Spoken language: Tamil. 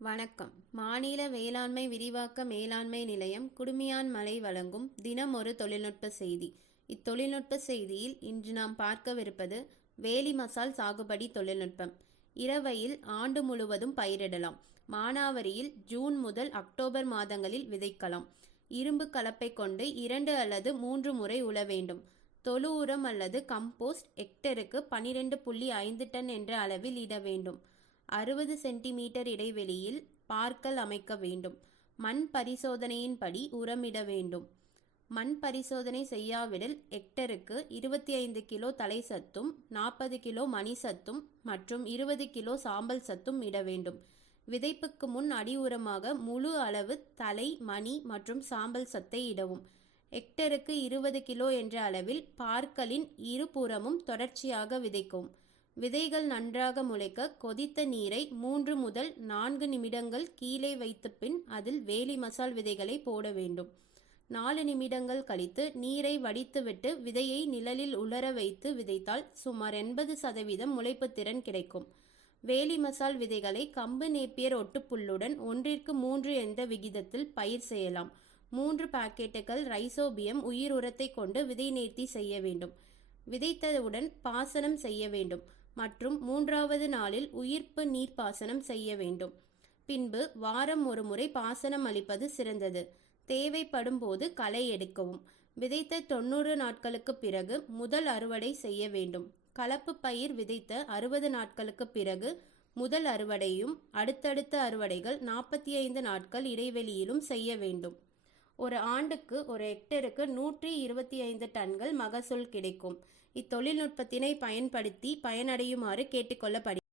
வணக்கம். மாநில வேளாண்மை விரிவாக்க மேலாண்மை நிலையம் குடுமியான் மலை வழங்கும் தினம் ஒரு தொழில்நுட்ப செய்தி. இத்தொழில்நுட்ப செய்தியில் இன்று நாம் பார்க்கவிருப்பது வேலி மசால் சாகுபடி தொழில்நுட்பம். இரவையில் ஆண்டு முழுவதும் பயிரிடலாம். மானாவரியில் ஜூன் முதல் அக்டோபர் மாதங்களில் விதைக்கலாம். இரும்பு கலப்பை கொண்டு இரண்டு அல்லது மூன்று முறை உழ வேண்டும். தொழு உரம் அல்லது கம்போஸ்ட் ஹெக்டருக்கு பனிரெண்டு புள்ளி ஐந்து டன் என்ற அளவில் இட வேண்டும். அறுபது சென்டிமீட்டர் இடைவெளியில் பார்க்கல் அமைக்க வேண்டும். மண் பரிசோதனையின்படி உரமிட வேண்டும். மண் பரிசோதனை செய்யாவிடில் ஹெக்டருக்கு இருபத்தி ஐந்து கிலோ தலை சத்தும் நாற்பது கிலோ மணி சத்தும் மற்றும் இருபது கிலோ சாம்பல் சத்தும் இட வேண்டும். விதைப்புக்கு முன் அடி உரமாக முழு அளவு தலை மணி மற்றும் சாம்பல் சத்தை இடவும். ஹெக்டருக்கு இருபது கிலோ என்ற அளவில் பார்க்கலின் இருபுறமும் தொடர்ச்சியாக விதைக்கும். விதைகள் நன்றாக முளைக்க கொதித்த நீரை மூன்று முதல் நான்கு நிமிடங்கள் கீழே வைத்த பின் அதில் வேலி மசால் விதைகளை போட வேண்டும். நாலு நிமிடங்கள் கழித்து நீரை வடித்துவிட்டு விதையை நிழலில் உலர வைத்து விதைத்தால் சுமார் எண்பது சதவீதம் முளைப்பு திறன் கிடைக்கும். வேலி மசால் விதைகளை கம்பு நேப்பியர் ஒட்டுப்புல்லுடன் ஒன்றிற்கு மூன்று என்ற விகிதத்தில் பயிர் செய்யலாம். மூன்று பாக்கெட்டுகள் ரைசோபியம் உயிர் உரத்தை கொண்டு விதை நேர்த்தி செய்ய வேண்டும். விதைத்தவுடன் பாசனம் செய்ய வேண்டும். மற்றும் மூன்றாவது நாளில் உயிர்ப்பு நீர்ப்பாசனம் செய்ய வேண்டும். பின்பு வாரம் ஒரு முறை பாசனம் அளிப்பது சிறந்தது. தேவைப்படும் போது களை எடுக்கவும். விதைத்த தொண்ணூறு நாட்களுக்கு பிறகு முதல் அறுவடை செய்ய வேண்டும். கலப்பு பயிர் விதைத்த அறுபது நாட்களுக்கு பிறகு முதல் அறுவடையும் அடுத்தடுத்த அறுவடைகள் நாற்பத்தி ஐந்து நாட்கள் இடைவெளியிலும் செய்ய வேண்டும். ஒரு ஆண்டுக்கு ஒரு ஹெக்டருக்கு நூற்றி இருபத்தி ஐந்து டன்கள் மகசூல் கிடைக்கும். இத்தொழில்நுட்பத்தினை பயன்படுத்தி பயனடையுமாறு கேட்டுக்கொள்ளப்படுகிறது.